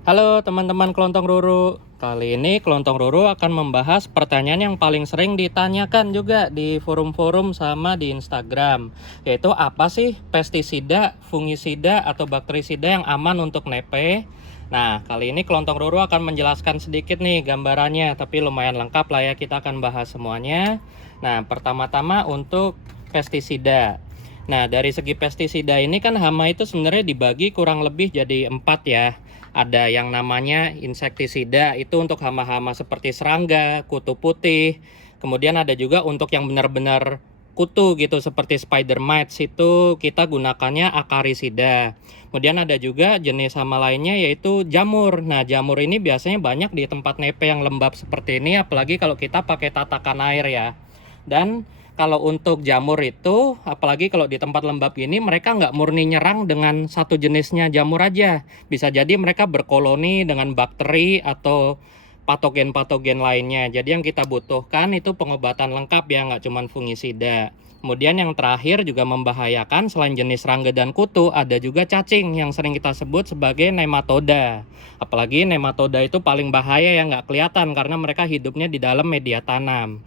Halo teman-teman Kelontong Ruru. Kali ini Kelontong Ruru akan membahas pertanyaan yang paling sering ditanyakan juga di forum-forum sama di Instagram, yaitu apa sih pestisida, fungisida, atau bakterisida yang aman untuk nepe? Nah, kali ini Kelontong Ruru akan menjelaskan sedikit nih gambarannya, tapi lumayan lengkap lah ya, kita akan bahas semuanya. Nah, pertama-tama untuk pestisida. Nah, dari segi pestisida ini kan hama itu sebenarnya dibagi kurang lebih jadi 4 ya. Ada yang namanya insektisida, itu untuk hama-hama seperti serangga, kutu putih. Kemudian ada juga untuk yang benar-benar kutu gitu seperti spider mites, itu kita gunakannya akarisida. Kemudian ada juga jenis hama lainnya yaitu jamur. Nah, jamur ini biasanya banyak di tempat nepe yang lembab seperti ini, apalagi kalau kita pakai tatakan air ya. Dan kalau untuk jamur itu, apalagi kalau di tempat lembab gini, mereka nggak murni nyerang dengan satu jenisnya jamur aja. Bisa jadi mereka berkoloni dengan bakteri atau patogen-patogen lainnya. Jadi yang kita butuhkan itu pengobatan lengkap ya, nggak cuma fungisida. Kemudian yang terakhir juga membahayakan, selain jenis serangga dan kutu, ada juga cacing yang sering kita sebut sebagai nematoda. Apalagi nematoda itu paling bahaya yang nggak kelihatan karena mereka hidupnya di dalam media tanam.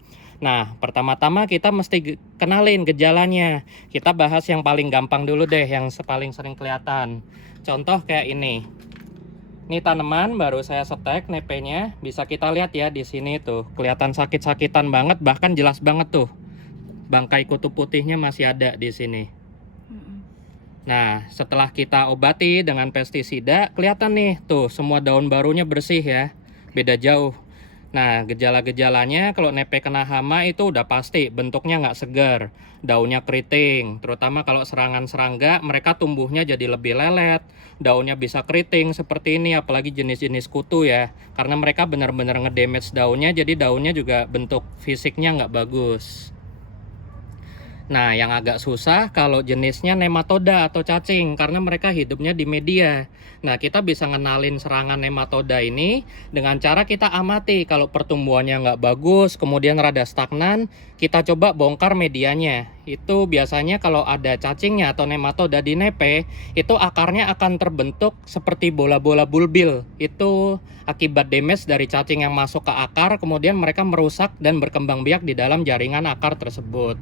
Nah, pertama-tama kita mesti kenalin gejalanya. Kita bahas yang paling gampang dulu deh, yang paling sering kelihatan. Contoh kayak ini. Ini tanaman baru saya setek nepenya, bisa kita lihat ya di sini tuh. Kelihatan sakit-sakitan banget, bahkan jelas banget tuh. Bangkai kutu putihnya masih ada di sini. Nah, setelah kita obati dengan pestisida, kelihatan nih tuh semua daun barunya bersih ya. Beda jauh. Nah, gejala-gejalanya kalau nepe kena hama itu udah pasti bentuknya nggak segar, daunnya keriting, terutama kalau serangan serangga mereka tumbuhnya jadi lebih lelet, daunnya bisa keriting seperti ini, apalagi jenis-jenis kutu ya, karena mereka benar-benar ngedamage daunnya, jadi daunnya juga bentuk fisiknya nggak bagus. Nah, yang agak susah kalau jenisnya nematoda atau cacing karena mereka hidupnya di media. Nah, kita bisa ngenalin serangan nematoda ini dengan cara kita amati kalau pertumbuhannya nggak bagus, kemudian rada stagnan, kita coba bongkar medianya. Itu biasanya kalau ada cacingnya atau nematoda di nepe, itu akarnya akan terbentuk seperti bola-bola bulbil. Itu akibat damage dari cacing yang masuk ke akar, kemudian mereka merusak dan berkembang biak di dalam jaringan akar tersebut.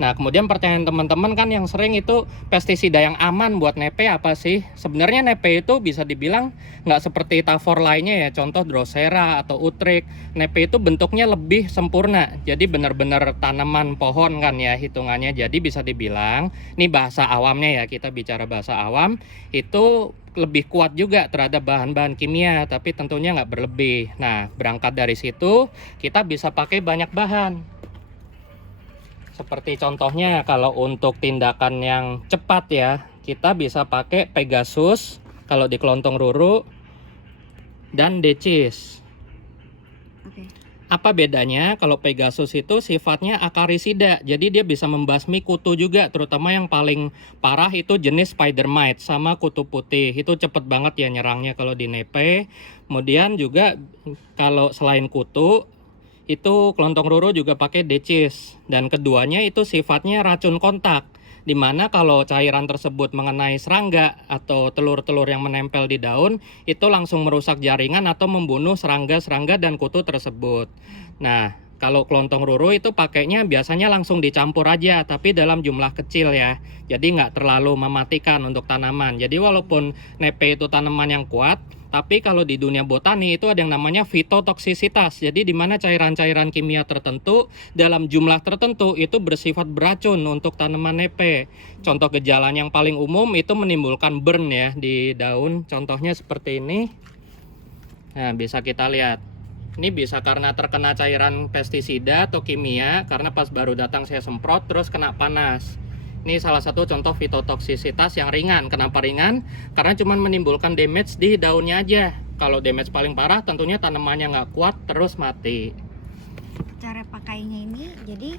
Nah, kemudian pertanyaan teman-teman kan yang sering itu pestisida yang aman buat nepe apa sih? Sebenarnya nepe itu bisa dibilang nggak seperti tafor lainnya ya, contoh Drosera atau Utrik. Nepe itu bentuknya lebih sempurna, jadi benar-benar tanaman pohon kan ya hitungannya. Jadi bisa dibilang, ini bahasa awamnya ya, kita bicara bahasa awam, itu lebih kuat juga terhadap bahan-bahan kimia, tapi tentunya nggak berlebih. Nah, berangkat dari situ, kita bisa pakai banyak bahan. Seperti contohnya kalau untuk tindakan yang cepat ya, kita bisa pakai Pegasus kalau di Kelontong Ruru dan Decis. Oke. Apa bedanya? Kalau Pegasus itu sifatnya akarisida, jadi dia bisa membasmi kutu juga, terutama yang paling parah itu jenis spider mite sama kutu putih. Itu cepet banget ya nyerangnya kalau di nepe. Kemudian juga kalau selain kutu, itu Kelontong Ruru juga pakai decis, dan keduanya itu sifatnya racun kontak, dimana kalau cairan tersebut mengenai serangga atau telur-telur yang menempel di daun itu langsung merusak jaringan atau membunuh serangga-serangga dan kutu tersebut. Nah, kalau Kelontong Ruru itu pakainya biasanya langsung dicampur aja, tapi dalam jumlah kecil ya, jadi nggak terlalu mematikan untuk tanaman. Jadi walaupun nepe itu tanaman yang kuat, tapi kalau di dunia botani itu ada yang namanya fitotoksisitas. Jadi di mana cairan-cairan kimia tertentu dalam jumlah tertentu itu bersifat beracun untuk tanaman nepe. Contoh gejala yang paling umum itu menimbulkan burn ya di daun. Contohnya seperti ini. Nah, bisa kita lihat. Ini bisa karena terkena cairan pestisida atau kimia, karena pas baru datang saya semprot terus kena panas. Ini salah satu contoh fitotoksisitas yang ringan. Kenapa ringan? Karena cuma menimbulkan damage di daunnya aja. Kalau damage paling parah tentunya tanamannya nggak kuat terus mati. Cara pakainya ini jadi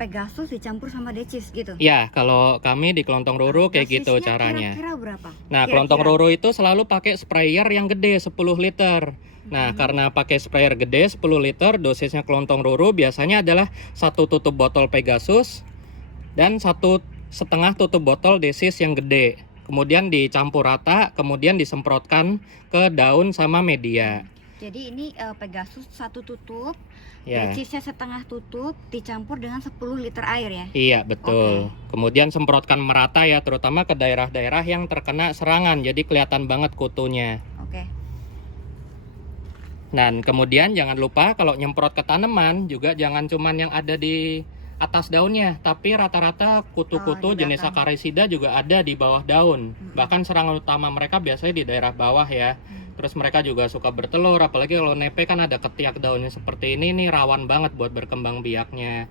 Pegasus dicampur sama Decis gitu. Ya, kalau kami di Kelontong Ruru kayak gitu Dosisnya caranya. Kira-kira berapa? Nah, Kelontong Ruru itu selalu pakai sprayer yang gede 10 liter. Nah, karena pakai sprayer gede 10 liter, dosisnya Kelontong Ruru biasanya adalah 1 tutup botol Pegasus dan 1,5 tutup botol decis yang gede. kemudian dicampur rata, kemudian disemprotkan ke daun sama media. Jadi ini Pegasus 1 tutup, Ya. decisnya setengah tutup, dicampur dengan 10 liter air ya. Iya, betul. Kemudian semprotkan merata ya, terutama ke daerah-daerah yang terkena serangan. Jadi kelihatan banget kutunya. Oke. Dan kemudian jangan lupa kalau nyemprot ke tanaman juga jangan cuman yang ada di atas daunnya, tapi rata-rata kutu-kutu di jenis belakang. Acaricida juga ada di bawah daun. Bahkan serangan utama mereka biasanya di daerah bawah ya. Terus mereka juga suka bertelur, apalagi kalau nepe kan ada ketiak daunnya seperti ini nih, rawan banget buat berkembang biaknya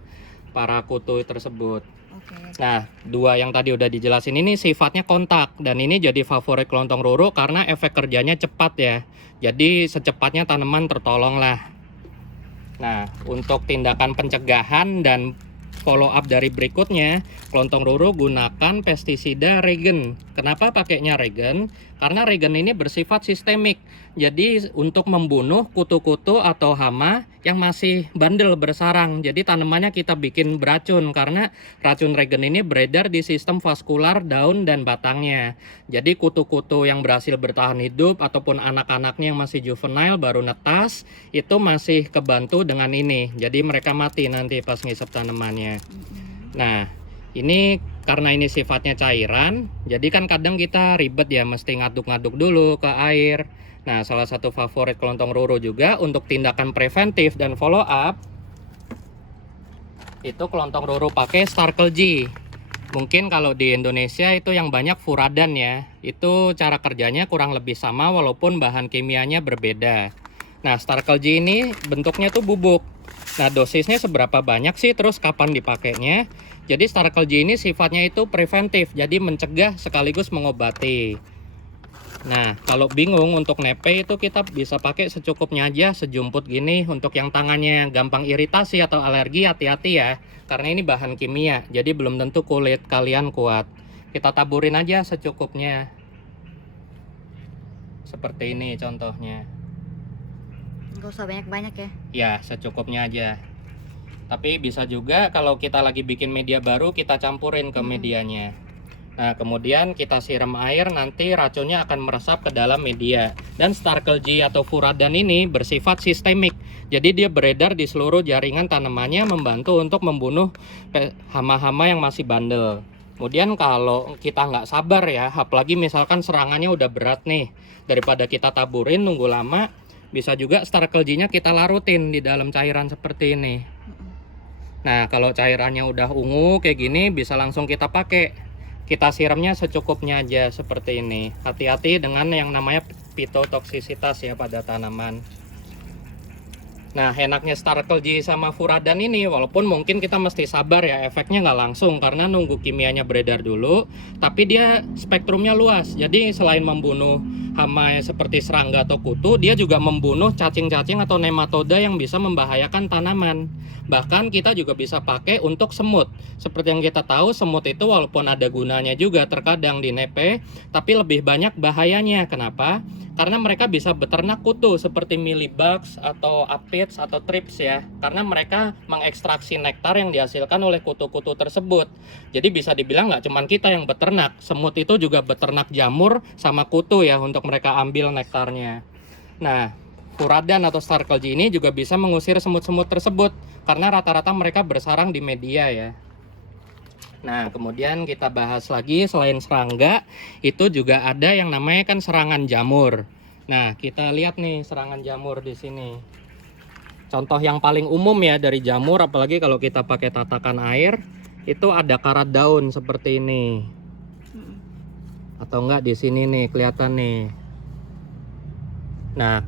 para kutu tersebut. Oke. Nah, 2 yang tadi udah dijelasin ini sifatnya kontak, dan ini jadi favorit kelontong roro karena efek kerjanya cepat ya. Jadi secepatnya tanaman tertolong lah. Nah, untuk tindakan pencegahan dan follow up dari berikutnya, kelontong roro gunakan pestisida regen. Kenapa pakainya regen? Karena regen ini bersifat sistemik. Jadi untuk membunuh kutu-kutu atau hama yang masih bandel bersarang. Jadi tanamannya kita bikin beracun karena racun regen ini beredar di sistem vaskular daun dan batangnya. Jadi kutu-kutu yang berhasil bertahan hidup ataupun anak-anaknya yang masih juvenile baru netas itu masih kebantu dengan ini. Jadi mereka mati nanti pas ngisep tanamannya. Nah, ini karena ini sifatnya cairan, jadi kan kadang kita ribet ya, mesti ngaduk-ngaduk dulu ke air. Nah, salah satu favorit kelontong roro juga untuk tindakan preventif dan follow up, itu kelontong roro pakai Starkel G. Mungkin kalau di Indonesia itu yang banyak Furadan ya, itu cara kerjanya kurang lebih sama walaupun bahan kimianya berbeda. Nah, Starkel G ini bentuknya tuh bubuk. Nah, dosisnya seberapa banyak sih, terus kapan dipakainya? Jadi Starkel G ini sifatnya itu preventif, jadi mencegah sekaligus mengobati. Nah, kalau bingung untuk nepe itu kita bisa pakai secukupnya aja, sejumput gini. Untuk yang tangannya gampang iritasi atau alergi, hati-hati ya, karena ini bahan kimia, jadi belum tentu kulit kalian kuat. Kita taburin aja secukupnya. Seperti ini contohnya. Nggak usah banyak-banyak ya. Ya, secukupnya aja. Tapi bisa juga kalau kita lagi bikin media baru, kita campurin ke medianya. Nah, kemudian kita siram air, nanti racunnya akan meresap ke dalam media. Dan Starkel G atau Furadan ini bersifat sistemik. Jadi dia beredar di seluruh jaringan tanamannya, membantu untuk membunuh hama-hama yang masih bandel. Kemudian kalau kita nggak sabar ya, apalagi misalkan serangannya udah berat nih, daripada kita taburin nunggu lama, bisa juga Starkel G-nya kita larutin di dalam cairan seperti ini. Nah, kalau cairannya udah ungu kayak gini, bisa langsung kita pakai. Kita siramnya secukupnya aja seperti ini. Hati-hati dengan yang namanya fitotoksisitas ya pada tanaman. Nah, enaknya Starkel G sama Furadan ini, walaupun mungkin kita mesti sabar ya, efeknya nggak langsung karena nunggu kimianya beredar dulu, tapi dia spektrumnya luas. Jadi selain membunuh hama seperti serangga atau kutu, dia juga membunuh cacing-cacing atau nematoda yang bisa membahayakan tanaman. Bahkan kita juga bisa pakai untuk semut. Seperti yang kita tahu, semut itu walaupun ada gunanya juga terkadang di nepe, tapi lebih banyak bahayanya. Kenapa? Karena mereka bisa beternak kutu seperti mealybugs atau aphids atau thrips ya. Karena mereka mengekstraksi nektar yang dihasilkan oleh kutu-kutu tersebut. Jadi bisa dibilang nggak cuma kita yang beternak, semut itu juga beternak jamur sama kutu ya untuk mereka ambil nektarnya. Nah, Furadan atau Starkel G ini juga bisa mengusir semut-semut tersebut karena rata-rata mereka bersarang di media ya. Nah, kemudian kita bahas lagi, selain serangga, itu juga ada yang namanya kan serangan jamur. Nah, kita lihat nih serangan jamur di sini. Contoh yang paling umum ya dari jamur, apalagi kalau kita pakai tatakan air, itu ada karat daun seperti ini. Atau enggak di sini nih, kelihatan nih. Nah,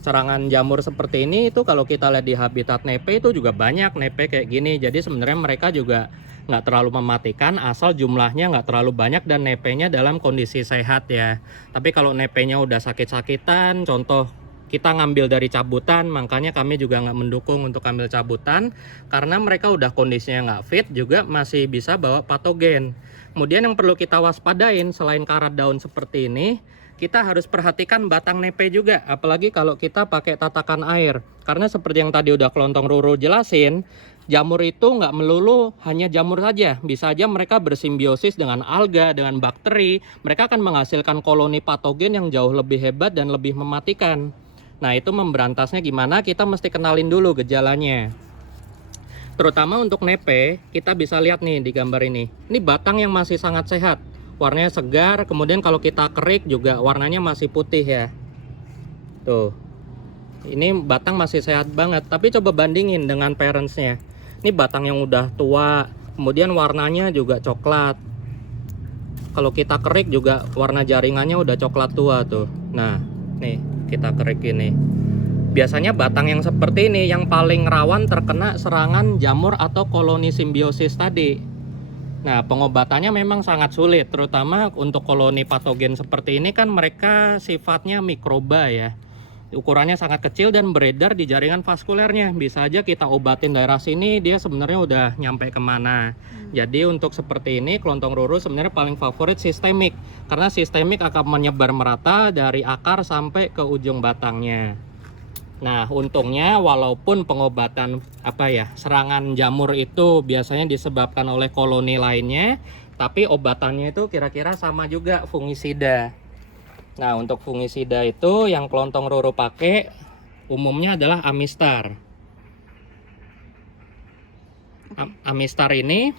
serangan jamur seperti ini itu kalau kita lihat di habitat nepe itu juga banyak nepe kayak gini. Jadi sebenarnya mereka juga nggak terlalu mematikan asal jumlahnya nggak terlalu banyak dan nepenya dalam kondisi sehat ya. Tapi kalau nepenya udah sakit-sakitan, contoh kita ngambil dari cabutan, makanya kami juga nggak mendukung untuk ambil cabutan karena mereka udah kondisinya nggak fit, juga masih bisa bawa patogen. Kemudian yang perlu kita waspadain selain karat daun seperti ini, kita harus perhatikan batang nepe juga, apalagi kalau kita pakai tatakan air. Karena seperti yang tadi udah Kelontong Roro jelasin, jamur itu nggak melulu hanya jamur saja. Bisa aja mereka bersimbiosis dengan alga, dengan bakteri. Mereka akan menghasilkan koloni patogen yang jauh lebih hebat dan lebih mematikan. Nah, itu memberantasnya gimana? Kita mesti kenalin dulu gejalanya. Terutama untuk nepe, kita bisa lihat nih di gambar ini. Ini batang yang masih sangat sehat. Warnanya segar, kemudian kalau kita kerik juga warnanya masih putih ya. Tuh. Ini batang masih sehat banget, tapi coba bandingin dengan parentsnya. Ini batang yang udah tua, kemudian warnanya juga coklat. Kalau kita kerik juga warna jaringannya udah coklat tua tuh. Nah, nih kita kerik ini. Biasanya batang yang seperti ini yang paling rawan terkena serangan jamur atau koloni simbiosis tadi. Nah, pengobatannya memang sangat sulit, terutama untuk koloni patogen seperti ini kan mereka sifatnya mikroba ya. Ukurannya sangat kecil dan beredar di jaringan vaskulernya. Bisa aja kita obatin daerah sini, dia sebenarnya udah nyampe kemana. Jadi untuk seperti ini, Kelontong Roro sebenarnya paling favorit sistemik. Karena sistemik akan menyebar merata dari akar sampai ke ujung batangnya. Nah, untungnya walaupun pengobatan serangan jamur itu biasanya disebabkan oleh koloni lainnya, tapi obatannya itu kira-kira sama juga, fungisida. Nah, untuk fungisida itu yang Kelontong Roro pakai umumnya adalah Amistar. Amistar ini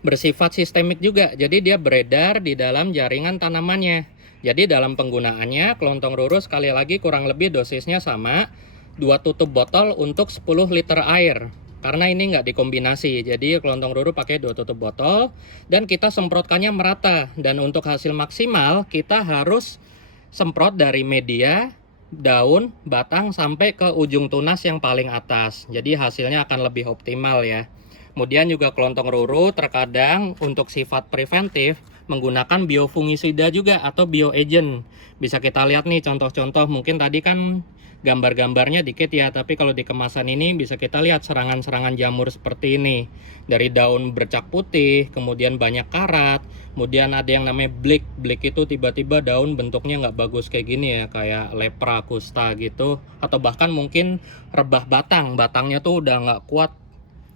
bersifat sistemik juga, jadi dia beredar di dalam jaringan tanamannya. Jadi dalam penggunaannya, Kelontong Roro sekali lagi kurang lebih dosisnya sama, 2 tutup botol untuk 10 liter air. Karena ini nggak dikombinasi, jadi Kelontong Roro pakai 2 tutup botol, dan kita semprotkannya merata. Dan untuk hasil maksimal, kita harus semprot dari media, daun, batang, sampai ke ujung tunas yang paling atas. Jadi hasilnya akan lebih optimal ya. Kemudian juga Kelontong Roro terkadang untuk sifat preventif menggunakan biofungisida juga atau bioagent. Bisa kita lihat nih contoh-contoh, mungkin tadi kan gambar-gambarnya dikit ya, tapi kalau di kemasan ini bisa kita lihat serangan-serangan jamur seperti ini. Dari daun bercak putih, kemudian banyak karat, kemudian ada yang namanya bleak. Bleak itu tiba-tiba daun bentuknya nggak bagus kayak gini ya, kayak lepra, kusta gitu. Atau bahkan mungkin rebah batang, batangnya tuh udah nggak kuat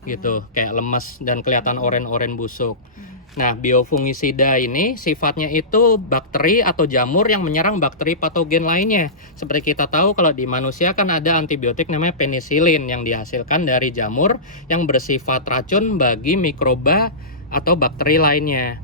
gitu, kayak lemes dan kelihatan oren-oren busuk. Nah, biofungisida ini sifatnya itu bakteri atau jamur yang menyerang bakteri patogen lainnya. Seperti kita tahu kalau di manusia kan ada antibiotik namanya penisilin yang dihasilkan dari jamur yang bersifat racun bagi mikroba atau bakteri lainnya.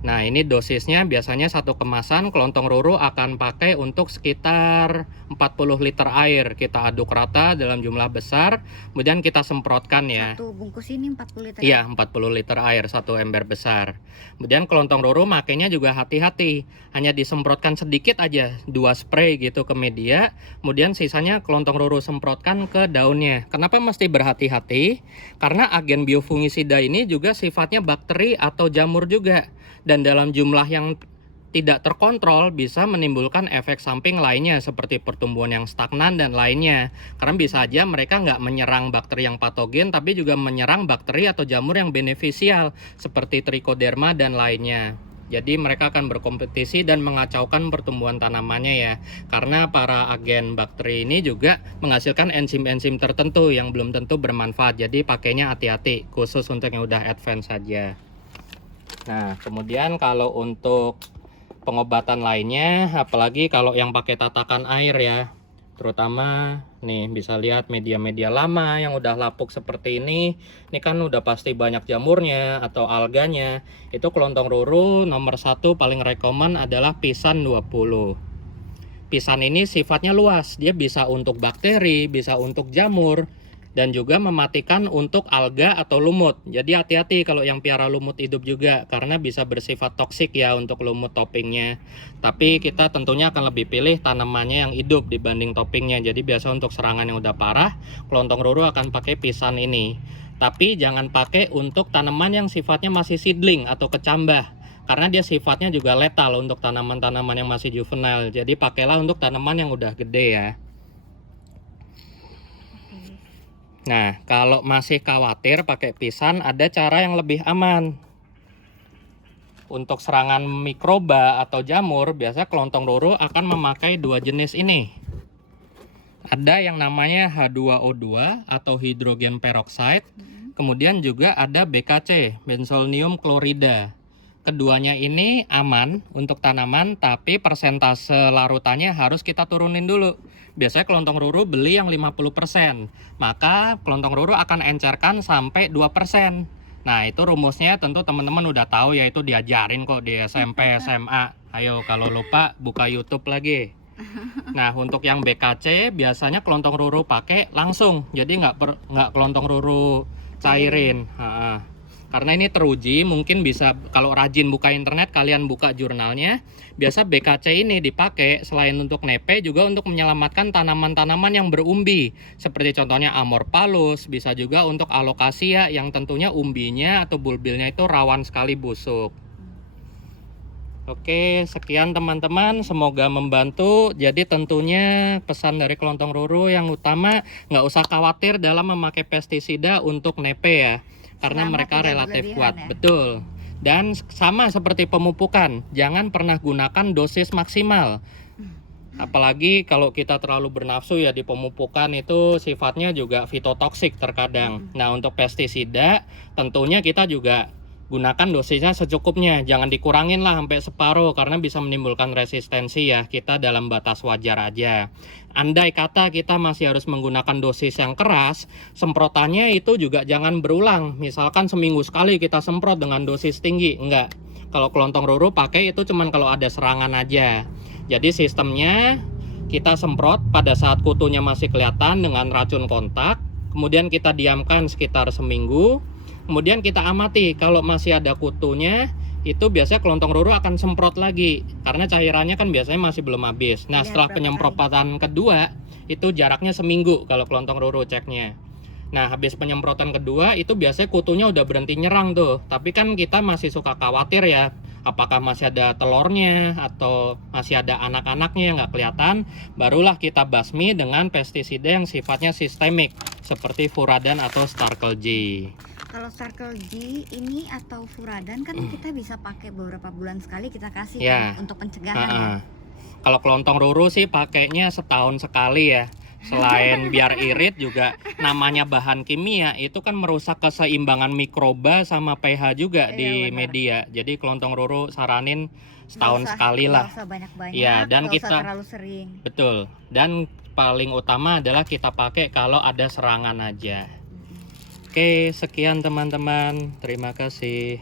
Nah, ini dosisnya biasanya satu kemasan Kelontong Roro akan pakai untuk sekitar 40 liter air. Kita aduk rata dalam jumlah besar, kemudian kita semprotkan ya. Satu bungkus ini 40 liter. Iya, 40 liter air, satu ember besar. Kemudian Kelontong Roro makainya juga hati-hati. Hanya disemprotkan sedikit aja, 2 spray gitu ke media. Kemudian sisanya Kelontong Roro semprotkan ke daunnya. Kenapa mesti berhati-hati? Karena agen biofungisida ini juga sifatnya bakteri atau jamur juga. Dan dalam jumlah yang tidak terkontrol bisa menimbulkan efek samping lainnya seperti pertumbuhan yang stagnan dan lainnya. Karena bisa aja mereka nggak menyerang bakteri yang patogen tapi juga menyerang bakteri atau jamur yang beneficial seperti Trichoderma dan lainnya. Jadi mereka akan berkompetisi dan mengacaukan pertumbuhan tanamannya ya. Karena para agen bakteri ini juga menghasilkan enzim-enzim tertentu yang belum tentu bermanfaat. Jadi pakainya hati-hati, khusus untuk yang udah advance saja. Nah, kemudian kalau untuk pengobatan lainnya, apalagi kalau yang pakai tatakan air ya, terutama nih bisa lihat media-media lama yang udah lapuk seperti ini kan udah pasti banyak jamurnya atau alganya. Itu Kelontong Roro nomor 1 paling rekomen adalah Pisan 20. Pisan ini sifatnya luas, dia bisa untuk bakteri, bisa untuk jamur, dan juga mematikan untuk alga atau lumut. Jadi hati-hati kalau yang piara lumut hidup juga, karena bisa bersifat toksik ya untuk lumut toppingnya. Tapi kita tentunya akan lebih pilih tanamannya yang hidup dibanding toppingnya. Jadi biasa untuk serangan yang udah parah, Kelontong Roro akan pakai Pisan ini. Tapi jangan pakai untuk tanaman yang sifatnya masih seedling atau kecambah, karena dia sifatnya juga letal untuk tanaman-tanaman yang masih juvenile. Jadi pakailah untuk tanaman yang udah gede ya. Nah, kalau masih khawatir pakai Pisan, ada cara yang lebih aman. untuk serangan mikroba atau jamur, biasa kelontong roro akan memakai dua jenis ini. Ada yang namanya H2O2 atau hidrogen peroxide, kemudian juga ada BKC, benzalkonium klorida. Keduanya ini aman untuk tanaman, tapi persentase larutannya harus kita turunin dulu. Biasanya kelontong roro beli yang 50%, maka kelontong roro akan encerkan sampai 2%. Nah, itu rumusnya tentu teman-teman udah tahu, yaitu diajarin kok di SMP, SMA. Ayo, kalau lupa buka YouTube lagi. Nah, untuk yang BKC biasanya kelontong roro pakai langsung, jadi nggak kelontong roro cairin. Karena ini teruji, mungkin bisa kalau rajin buka internet, kalian buka jurnalnya. Biasa BKC ini dipakai selain untuk nepe, juga untuk menyelamatkan tanaman-tanaman yang berumbi. Seperti contohnya Amorphallus, bisa juga untuk Alocasia yang tentunya umbinya atau bulbilnya itu rawan sekali busuk. Oke, sekian teman-teman, semoga membantu. Jadi tentunya pesan dari kelontong roro yang utama, nggak usah khawatir dalam memakai pestisida untuk nepe ya, karena mereka relatif kuat. Ya? Betul. Dan sama seperti pemupukan, jangan pernah gunakan dosis maksimal. Apalagi kalau kita terlalu bernafsu ya di pemupukan, itu sifatnya juga fitotoksik terkadang. Nah, untuk pestisida tentunya kita juga gunakan dosisnya secukupnya, jangan dikurangin lah sampai separuh karena bisa menimbulkan resistensi ya. Kita dalam batas wajar aja. Andai kata kita masih harus menggunakan dosis yang keras, semprotannya itu juga jangan berulang. Misalkan seminggu sekali kita semprot dengan dosis tinggi, enggak. Kalau kelontong roro pakai itu cuman kalau ada serangan aja. Jadi sistemnya kita semprot pada saat kutunya masih kelihatan dengan racun kontak, kemudian kita diamkan sekitar seminggu. Kemudian kita amati, kalau masih ada kutunya, itu biasanya kelontong roro akan semprot lagi. Karena cairannya kan biasanya masih belum habis. Nah, setelah penyemprotan kedua, itu jaraknya seminggu kalau kelontong roro ceknya. Nah, habis penyemprotan kedua, itu biasanya kutunya udah berhenti nyerang tuh. Tapi kan kita masih suka khawatir ya, apakah masih ada telurnya, atau masih ada anak-anaknya yang nggak kelihatan. Barulah kita basmi dengan pestisida yang sifatnya sistemik, seperti Furadan atau Starkel G. Kalau Starkel G ini atau Furadan kan kita bisa pakai beberapa bulan sekali kita kasih kan, untuk pencegahan ya. Kalau kelontong roro sih pakainya setahun sekali ya. Selain biar irit juga namanya bahan kimia itu kan merusak keseimbangan mikroba sama pH juga di media. Jadi kelontong roro saranin setahun sekali lah. Gak usah banyak-banyak, ya, dan gak kita usah terlalu sering. Betul. Dan paling utama adalah kita pakai kalau ada serangan aja. Oke, sekian teman-teman. Terima kasih.